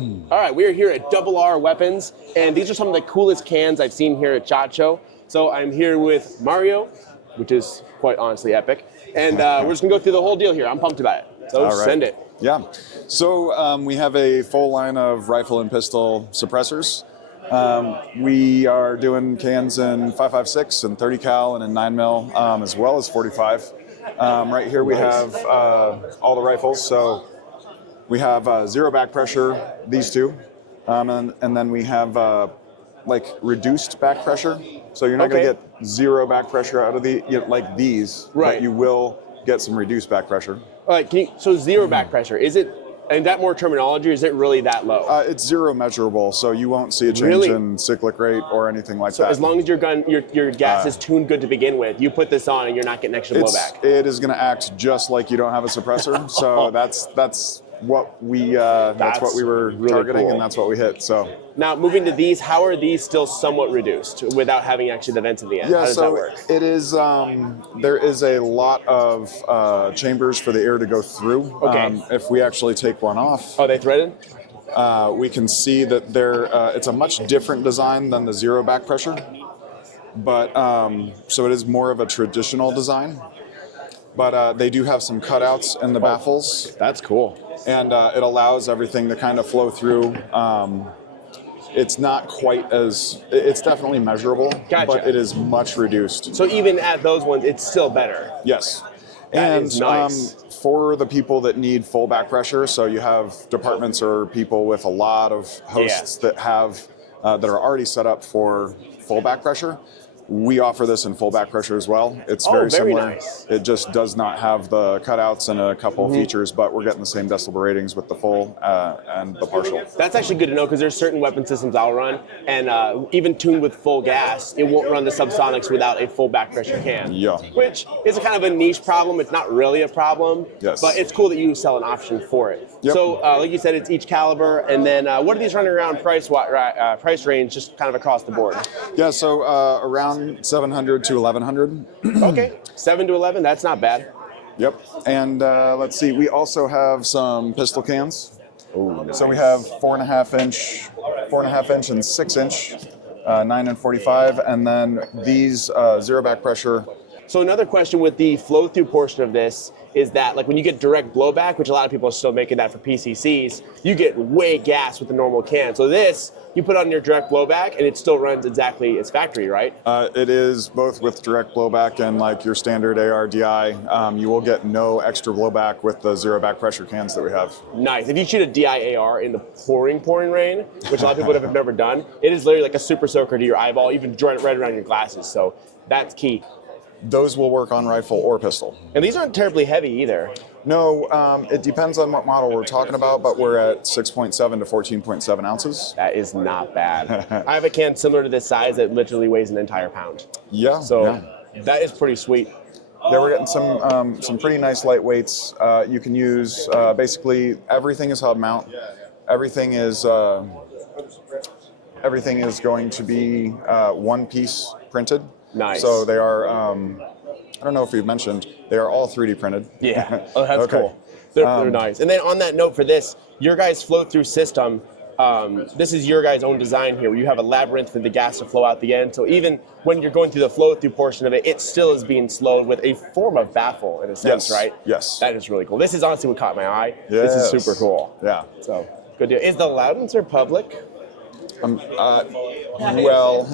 All right, we are here at Double R Weapons, and these are some of the coolest cans I've seen here at SHOT Show. So I'm here with Mario, which is quite honestly epic, and we're just gonna go through the whole deal here. I'm pumped about it. So send it. Yeah. So we have a full line of rifle and pistol suppressors. We are doing cans in 5.56 and 30 cal and in 9mm, as well as 45. Right here we have all the rifles. So we have zero back pressure, these two, and then we have like reduced back pressure. So you're not going to get zero back pressure out of like these, but you will get some reduced back pressure. All right, so zero back pressure, is it, and that more terminology, is it really that low? It's zero measurable, so you won't see a change in cyclic rate or anything like that. So as long as your gas is tuned good to begin with, you put this on and you're not getting extra blowback. It is going to act just like you don't have a suppressor. So that's what we were targeting, and that's what we hit. So now moving to these, how are these still somewhat reduced without having actually the vents at the end? How does that work? It is there is a lot of chambers for the air to go through. If we actually take one off, they threaded? We can see that it's a much different design than the zero back pressure, but so it is more of a traditional design. But they do have some cutouts in the baffles. That's cool. And it allows everything to kind of flow through. It's not quite as, it's definitely measurable, but it is much reduced. So even at those ones, it's still better? Yes. That is nice. For the people that need full back pressure, so you have departments or people with a lot of hosts that have, that are already set up for full back pressure, we offer this in full back pressure as well. It's very similar. Nice. It just does not have the cutouts and a couple of features, but we're getting the same decibel ratings with the full and the partial. That's actually good to know, because there's certain weapon systems I'll run, and even tuned with full gas, it won't run the subsonics without a full back pressure can. Yeah. Which is a kind of a niche problem. It's not really a problem, but it's cool that you sell an option for it. Yep. So like you said, it's each caliber, and then what are these running around price range, just kind of across the board? Yeah, so around 700 to 1100. Okay, 7 to 11, that's not bad. Yep, and let's see, we also have some pistol cans. Ooh, nice. So we have 4.5 inch and 6 inch, 9 and 45, and then these zero back pressure. So another question with the flow through portion of this is that, like, when you get direct blowback, which a lot of people are still making that for PCCs, you get way gas with the normal can. So this, you put on your direct blowback and it still runs exactly its factory, right? It is both with direct blowback and like your standard AR-DI. You will get no extra blowback with the zero back pressure cans that we have. Nice. If you shoot a DI AR in the pouring rain, which a lot of people have never done, it is literally like a super soaker to your eyeball, even right around your glasses. So that's key. Those will work on rifle or pistol. And these aren't terribly heavy either. No, it depends on what model we're talking about, but we're at 6.7 to 14.7 ounces. That is not bad. I have a can similar to this size that literally weighs an entire pound. Yeah. So that is pretty sweet. Yeah, we're getting some pretty nice lightweights. You can use basically everything is hub mount. Everything is going to be one piece printed. Nice. So they are, I don't know if you've mentioned, they are all 3D printed. Yeah. Oh, that's cool. They're nice. And then on that note for this, your guys' flow-through system, this is your guys' own design here, where you have a labyrinth for the gas to flow out the end. So even when you're going through the flow-through portion of it, it still is being slowed with a form of baffle, in a sense, right? Yes. That is really cool. This is honestly what caught my eye. Yes. This is super cool. Yeah. So, good deal. Is the Loudenser public? Well,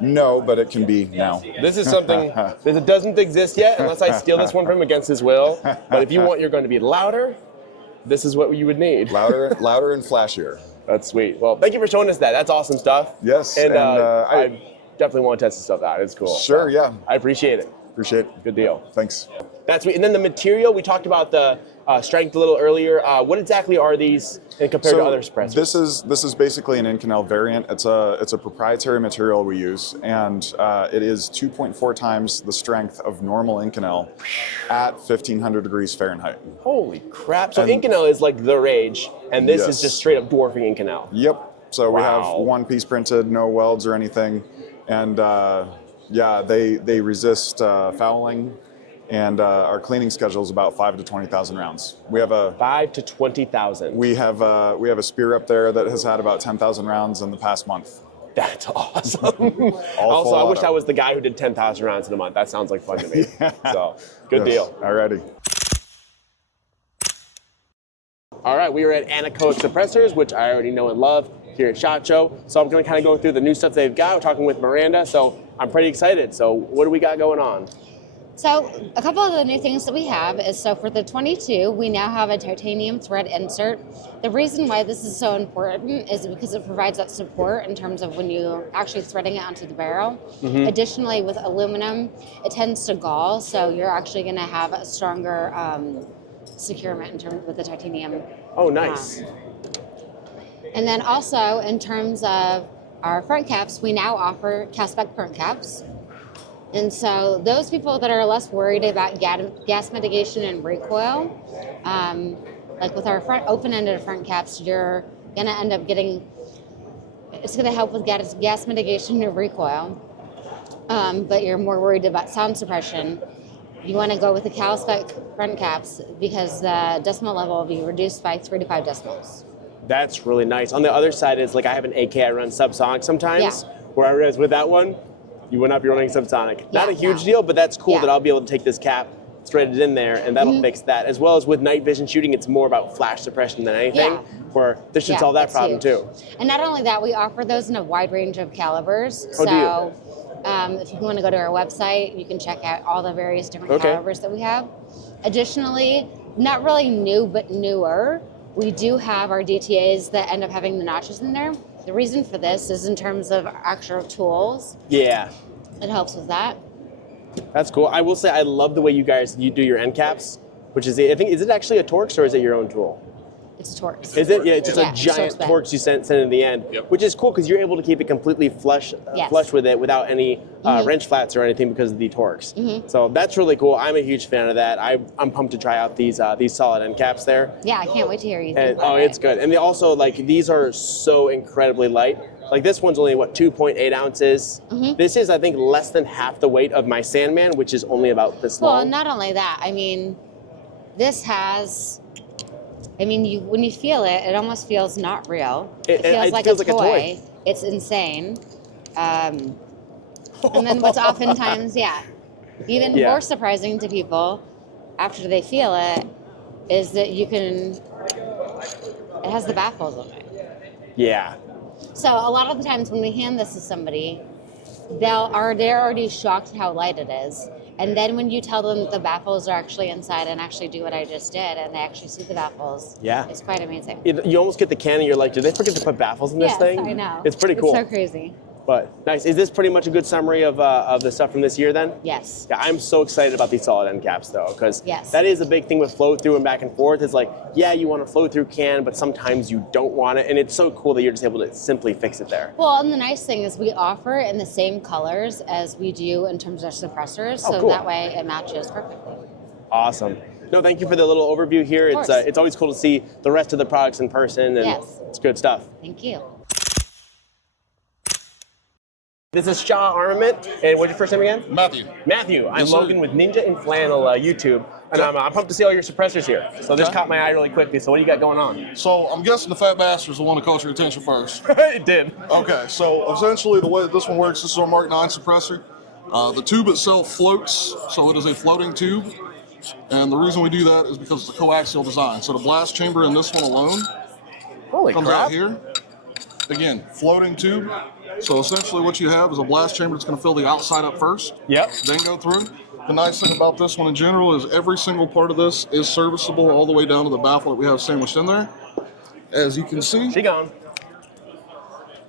no, but it can be now. This is something that doesn't exist yet, unless I steal this one from him against his will. But if you want you're going to be louder, this is what you would need. Louder and flashier. That's sweet. Well, thank you for showing us that. That's awesome stuff. Yes. And I definitely want to test this stuff out. It's cool. Sure, yeah. I appreciate it. Appreciate it. Good deal. Thanks. That's sweet. And then the material, we talked about the strength a little earlier. What exactly are these compared to other suppressors? This is basically an Inconel variant. It's a proprietary material we use, and it is 2.4 times the strength of normal Inconel at 1500 degrees Fahrenheit. Holy crap! So Inconel is like the rage, and this is just straight up dwarfing Inconel. Yep. So we have one piece printed, no welds or anything, and yeah, they resist fouling. And our cleaning schedule is about 5 to 20,000 rounds. We have a 5 to 20,000. we have a spear up there that has had about 10,000 rounds in the past month. That's awesome. Also, I wish I was the guy who did 10,000 rounds in a month. That sounds like fun to me. Yeah. So, good deal. Alrighty. All right, we are at Anaco Suppressors, which I already know and love here at SHOT Show. So I'm going to kind of go through the new stuff they've got. We're talking with Miranda, so I'm pretty excited. So what do we got going on? So a couple of the new things that we have is, so for the 22, we now have a titanium thread insert. The reason why this is so important is because it provides that support in terms of when you're actually threading it onto the barrel. Mm-hmm. Additionally, with aluminum, it tends to gall, so you're actually going to have a stronger securement in terms with the titanium. Oh, nice. And then also in terms of our front caps, we now offer cast-back front caps. And so those people that are less worried about gas mitigation and recoil, like with our front open-ended front caps, you're going to end up getting, it's going to help with gas mitigation and recoil, but you're more worried about sound suppression. You want to go with the Cal-Spec front caps because the decimal level will be reduced by 3 to 5 decimals. That's really nice. On the other side is, like, I have an AK, I run subsonic sometimes, where I realize with that one, you would not be running subsonic. Not a huge deal, but that's cool that I'll be able to take this cap, thread it in there, and that'll fix that. As well as with night vision shooting, it's more about flash suppression than anything, where this should solve that problem too. And not only that, we offer those in a wide range of calibers. Oh, so if you want to go to our website, you can check out all the various different calibers that we have. Additionally, not really new, but newer, we do have our DTAs that end up having the notches in there. The reason for this is in terms of actual tools. Yeah. It helps with that. That's cool. I will say I love the way you do your end caps, which is, I think, is it actually a Torx or is it your own tool? It's a Torx. Is it? Yeah, it's just a giant Torx you send in the end, which is cool because you're able to keep it completely flush with it without any wrench flats or anything because of the Torx. So that's really cool. I'm a huge fan of that. I'm pumped to try out these solid end caps there. Yeah, I can't wait to hear you. It's good. And they also, like, these are so incredibly light. Like, this one's only, 2.8 ounces. This is, I think, less than half the weight of my Sandman, which is only about this long. Well, not only that, I mean, this has, when you feel it, it almost feels not real. It feels like a toy. It's insane. And then what's oftentimes, even more surprising to people after they feel it is that it has the baffles on it. Yeah. So a lot of the times when we hand this to somebody, they're already shocked how light it is. And then when you tell them that the baffles are actually inside and actually do what I just did, and they actually see the baffles, it's quite amazing. You almost get the can and you're like, did they forget to put baffles in this thing? Yes, I know. It's pretty cool. It's so crazy. But nice. Is this pretty much a good summary of the stuff from this year then? Yes. Yeah, I'm so excited about these solid end caps though, because that is a big thing with flow through and back and forth. It's like, you want a flow through can, but sometimes you don't want it, and it's so cool that you're just able to simply fix it there. Well, and the nice thing is we offer in the same colors as we do in terms of suppressors, so cool. That way it matches perfectly. Awesome. No, thank you for the little overview here. It's always cool to see the rest of the products in person, and it's good stuff. Thank you. This is Sha Armament, and what's your first name again? Matthew. I'm Logan with Ninja and Flannel YouTube, and I'm pumped to see all your suppressors here. So this caught my eye really quickly, so what do you got going on? So I'm guessing the Fat Bastard's the one that caught your attention first. It did. Okay, so essentially the way this one works, this is our Mark 9 suppressor. The tube itself floats, so it is a floating tube. And the reason we do that is because it's a coaxial design. So the blast chamber in this one alone comes out here. Again, floating tube. So essentially what you have is a blast chamber that's going to fill the outside up first. Yep. Then go through. The nice thing about this one in general is every single part of this is serviceable all the way down to the baffle that we have sandwiched in there. As you can see. She gone.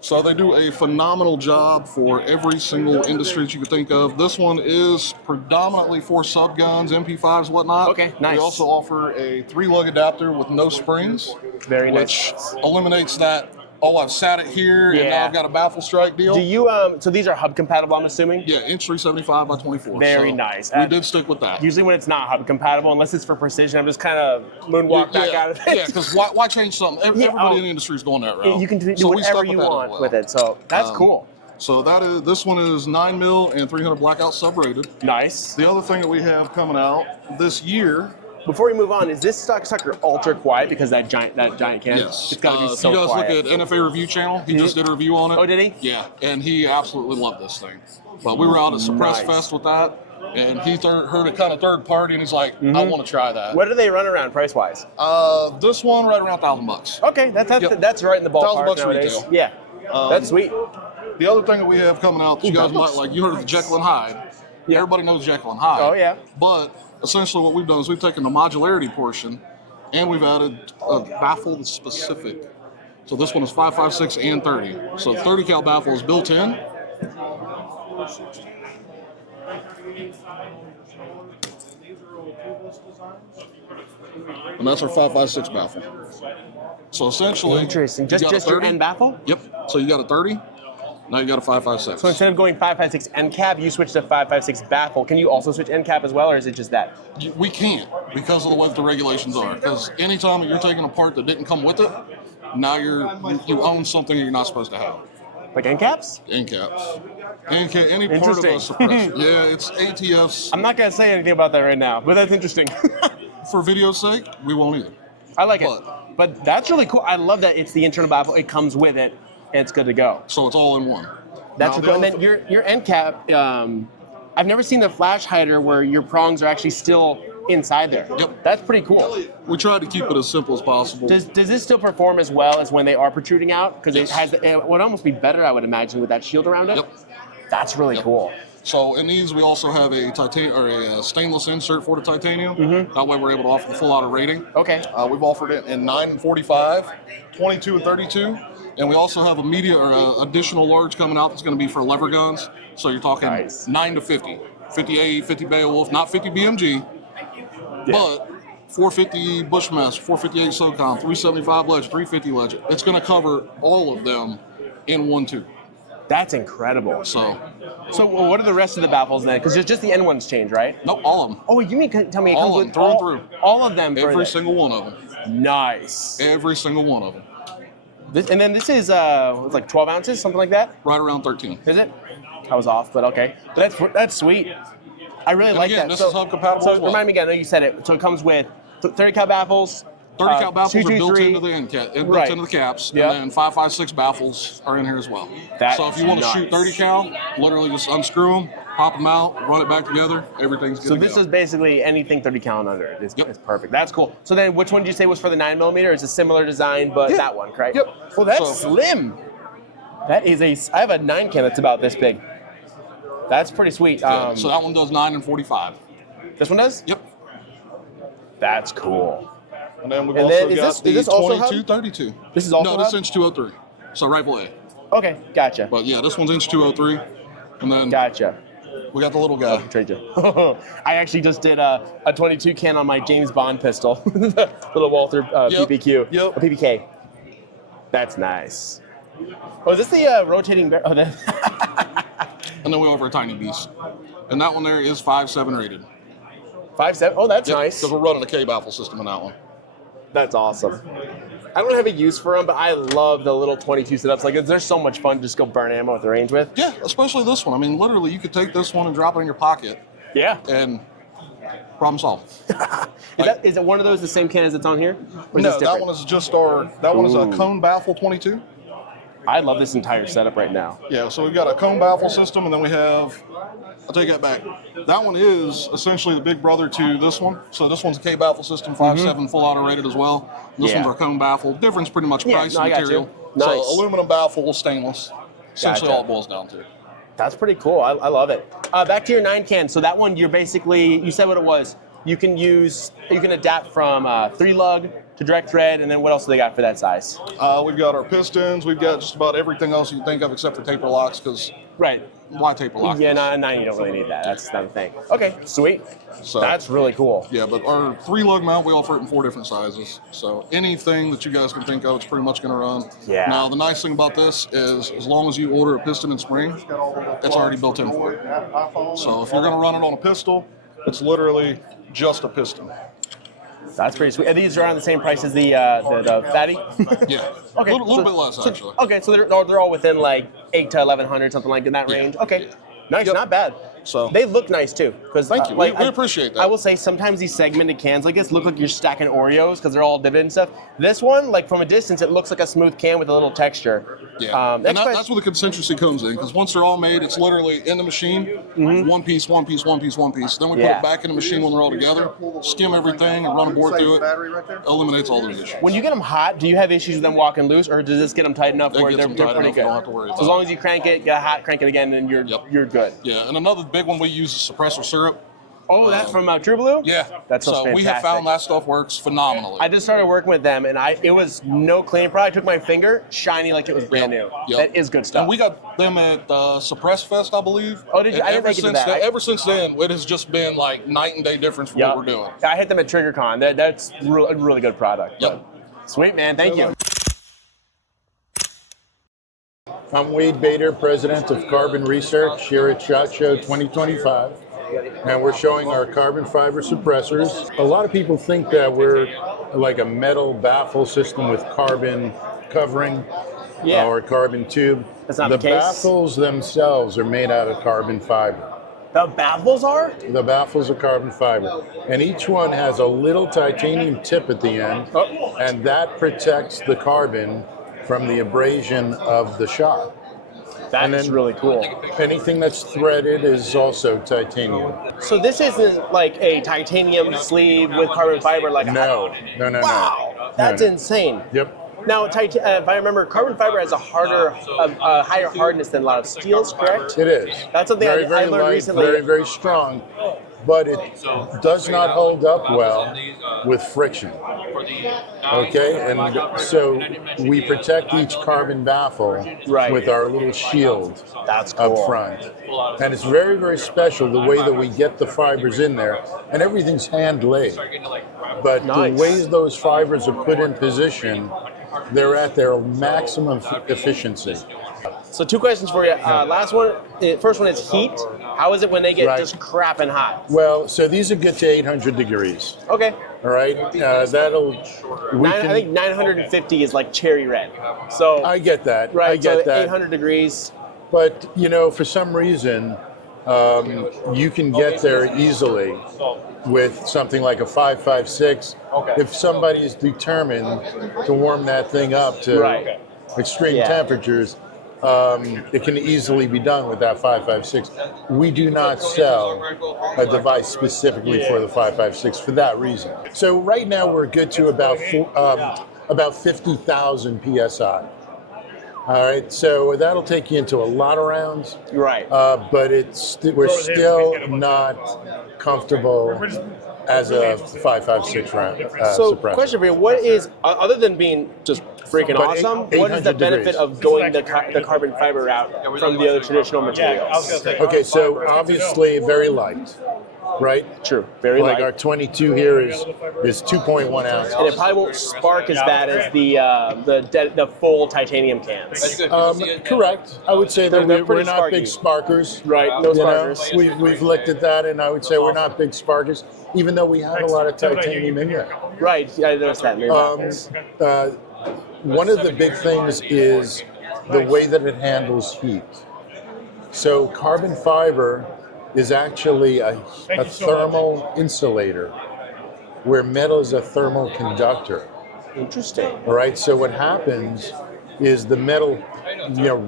So they do a phenomenal job for every single industry that you could think of. This one is predominantly for sub guns, MP5s, whatnot. Okay, nice. We also offer a 3-lug adapter with no springs. Very nice. Which eliminates that, I've sat it here and now I've got a baffle strike deal. Do you, so these are hub compatible, I'm assuming? Yeah, inch 375 by 24. Very nice. We did stick with that. Usually when it's not hub compatible, unless it's for precision, I'm just kind of moonwalk back out of it. Yeah, because why change something? Everybody in the industry is going that route. You can do whatever you want with it, so that's cool. So this one is 9 mil and 300 blackout sub-rated. Nice. The other thing that we have coming out this year. Before we move on, is this sucker ultra quiet because that giant can? Yes. It's got to be so if you guys quiet. look at NFA Review channel, he just did a review on it. Oh, did he? Yeah, and he absolutely loved this thing. But we were out at Suppress Fest with that, and he heard it kind of third party, and he's like, I want to try that. What do they run around price-wise? This one right around $1,000. Okay, that's right in the ballpark $1,000 nowadays. retail. Yeah, that's sweet. The other thing that we have coming out that you guys might like, you heard of the Jekyll and Hyde. Yeah. Everybody knows Jekyll and Hyde. Oh, yeah. But essentially what we've done is we've taken the modularity portion and we've added a baffle specific. So this one is 5.56 and 30. So 30 cal baffle is built in. And that's our 5.56 baffle. So essentially, Interesting. Just your end baffle? Yep. So you got a 30. Now you got a 5.56. So instead of going 5.56 end cap, you switch to 5.56 baffle. Can you also switch end cap as well, or is it just that? We can't because of the way the regulations are. Because anytime you're taking a part that didn't come with it, now you own something you're not supposed to have. Like end caps? End caps. Any part of a suppressor. Yeah, it's ATFs. I'm not gonna say anything about that right now, but that's interesting. For video's sake, we won't either. I like it. But that's really cool. I love that it's the internal baffle. It comes with it, and it's good to go. So it's all in one. That's cool. And then your end cap, I've never seen the flash hider where your prongs are actually still inside there. Yep. That's pretty cool. We tried to keep it as simple as possible. Does this still perform as well as when they are protruding out? Because it would almost be better, I would imagine, with that shield around it. Yep. That's really cool. So in these, we also have a stainless insert for the titanium. That way we're able to offer the full auto rating. Okay. We've offered it in 9 and 45, 22 and 32. And we also have a additional large coming out that's going to be for lever guns. So you're talking 9 to 50. 58, 50 Beowulf, not 50 BMG, but 450 Bushmaster, 458 SOCOM, 375 Legend, 350 Legend. It's going to cover all of them in one tube. That's incredible. So what are the rest of the baffles then? Because just the end ones change, right? Nope, all of them. Oh, you mean tell me it all comes of them, with through and through. All of them. Every single one of them. Nice. Every single one of them. And then this is it's like 12 ounces, something like that. Right around 13. Is it? I was off, but okay. But that's sweet. I really like again, that. This is hub compatible So as well. remind me again. I know you said it. So it comes with 30 cal baffles. 30 cal baffles are built 223. into the end cap, built into the caps, Yep. and then 5.56 baffles are in here as well. That so if you want to is shoot nice. 30 cal, literally just unscrew them, pop them out, run it back together, everything's good So to this go. is basically anything 30 cal and under. It's Yep. perfect. That's cool. So then which one did you say was for the 9mm? It's a similar design, but that one, correct? Yep. Well, that's So- slim. That is I have a 9 can that's about this big. That's pretty sweet. Yeah, so that one does 9 and 45. This one does? Yep. That's cool. And then we've And also then got is the this also 22, 32. This is also No, this hub? is inch 203. So rifle A. Okay, gotcha. But yeah, this one's inch 203. And then Gotcha. we got the little guy. Trade you. I actually just did a 22 can on my James Bond pistol, little Walther PPQ, Yep. a PPK. That's nice. Oh, is this the rotating barrel? Oh, And then we offer a tiny beast. And that one there is 5.7 rated. 5.7. Oh, that's Yep, nice. because we're running a K baffle system in that one. That's awesome. I don't have a use for them, but I love the little 22 setups. Like, they're so much fun to just go burn ammo at the range with. Yeah, especially this one. I mean, literally, you could take this one and drop it in your pocket, Yeah. and problem solved. Is it one of those the same can as it's on here? Or is No, this that different? one is just that one is a cone baffle 22. I love this entire setup right now. Yeah, so we've got a cone baffle system, and then we have, I'll take that back. That one is essentially the big brother to this one. So this one's a K baffle system, 5.7 full auto rated as well. This one's our cone baffle. Difference pretty much price and I got material. you. Nice. So aluminum baffle, stainless. Essentially Gotcha. all it boils down to. That's pretty cool. I love it. Back to your 9 can. So that one, you said what it was. You can adapt from 3-lug to direct thread, and then what else do they got for that size? We've got our pistons. We've got just about everything else you can think of except for taper locks, because Right. why taper lock? Yeah, 9 you don't really need that. That's not a thing. Okay, sweet. So- That's really cool. Yeah, but our 3-lug mount, we offer it in 4 different sizes. So anything that you guys can think of, it's pretty much going to run. Yeah. Now, the nice thing about this is as long as you order a piston and spring, it's already built in for it. So if you're going to run it on a pistol, it's literally just a piston. That's pretty sweet. And these are around the same price as the fatty? Yeah. Okay. A little bit less, actually. Okay, so they're all within like 8 to 1100, something like in that range. Okay. Nice, Yep. not bad. So they look nice too. Thank you. We appreciate that. I will say sometimes these segmented cans like this look like you're stacking Oreos because they're all divided and stuff. This one, like from a distance, it looks like a smooth can with a little texture. Yeah, and that's where the consistency comes in, because once they're all made, it's literally in the machine, one piece, one piece, one piece, one piece. Then we put it back in the machine when they're all together, skim everything, and run a board through it. Eliminates all those issues. When you get them hot, do you have issues with them walking loose, or does this get them tight enough where they're pretty good? You don't have to worry about as long as you crank it, get hot, crank it again, and you're good. Yeah, and another big one we use is suppressor syrup. Oh, that from True Blue? Yeah. That's so fantastic. We have found that stuff works phenomenally. I just started working with them, and it was no cleaning product. I took my finger, shiny like it was brand new. That is good stuff. And we got them at Suppress Fest, I believe. Oh, did you? I didn't make it to that. Ever since then, it has just been like night and day difference from what we're doing. I hit them at TriggerCon. That's a really good product. Yep. Sweet, man. Thank you. I'm Wade Bader, President of Carbon Research here at SHOT Show 2025, and we're showing our carbon fiber suppressors. A lot of people think that we're like a metal baffle system with carbon covering or carbon tube. That's not the case. The baffles themselves are made out of carbon fiber. The baffles are? The baffles are carbon fiber, and each one has a little titanium tip at the end, and that protects the carbon from the abrasion of the shot. That is really cool. Anything that's threaded is also titanium. So this isn't like a titanium sleeve with carbon fiber like No. Wow, that's insane. Yep. Now, if I remember, carbon fiber has a higher hardness than a lot of steels, correct? It is. That's something I learned light, recently. Very, very strong, but it does not hold up well with friction. Okay, and so we protect each carbon baffle with our little shield up front. And it's very, very special the way that we get the fibers in there, and everything's hand laid. But the ways those fibers are put in position, they're at their maximum efficiency. So 2 questions for you. Last one, first one is heat. How is it when they get just crapping hot? Well, so these will get to 800 degrees. Okay. All right, I think 950 is like cherry red. So I get that. Right. I get that. 800 degrees. But for some reason, you can get there easily with something like a 556. If somebody is determined to warm that thing up to extreme temperatures, it can easily be done with that 556. We do not sell a device specifically for the 556 for that reason. So right now we're good to about 50,000 psi. All right, so that'll take you into a lot of rounds. Right. But we're still not comfortable as a 556 round So, suppressor. question for you: what is, other than being just freaking awesome, what is the benefit of going the carbon fiber route from the other traditional materials? Okay, so obviously very light, right? True, very light. Like our 22 here is 2.1 ounces. And it probably won't spark as bad as the full titanium cans. Correct. I would say that we're not big sparkers. Right, no sparkers. We've looked at that, and I would say we're not big sparkers, even though we have a lot of titanium in there. Right, I noticed that. One of the big things is the way that it handles heat. So carbon fiber is actually a thermal insulator, where metal is a thermal conductor. Interesting. All right, so what happens is the metal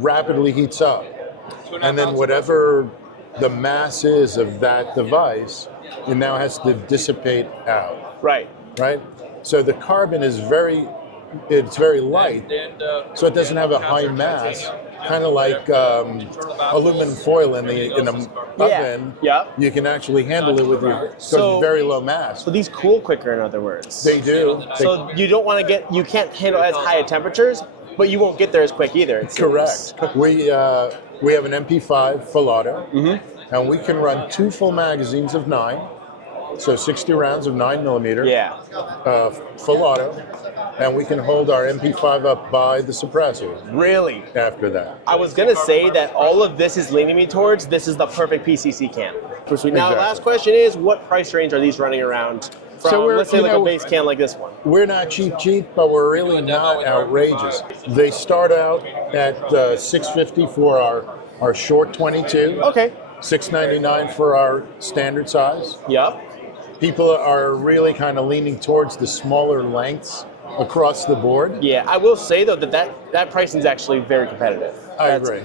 rapidly heats up, and then whatever the mass is of that device, it now has to dissipate out. Right. Right? So the carbon is very light, so it doesn't have a high mass, kind of like aluminum foil in the oven. Yeah. You can actually handle it with very low mass. So these cool quicker, in other words. They do. So you don't want to you can't handle as high temperatures, but you won't get there as quick either. Correct. We have an MP5 full auto, and we can run 2 full magazines of 9. So 60 rounds of 9mm, full auto, and we can hold our MP5 up by the suppressor. Really? After that. I was going to say that all of this is leaning me towards this is the perfect PCC can. Now, the last question is, what price range are these running around from, we're, let's say, you like know, a base can like this one? We're not cheap, but we're really not outrageous. They start out at $650 for our short 22. Okay. $699 for our standard size. Yep. People are really kind of leaning towards the smaller lengths across the board. Yeah, I will say though that pricing is actually very competitive. I agree.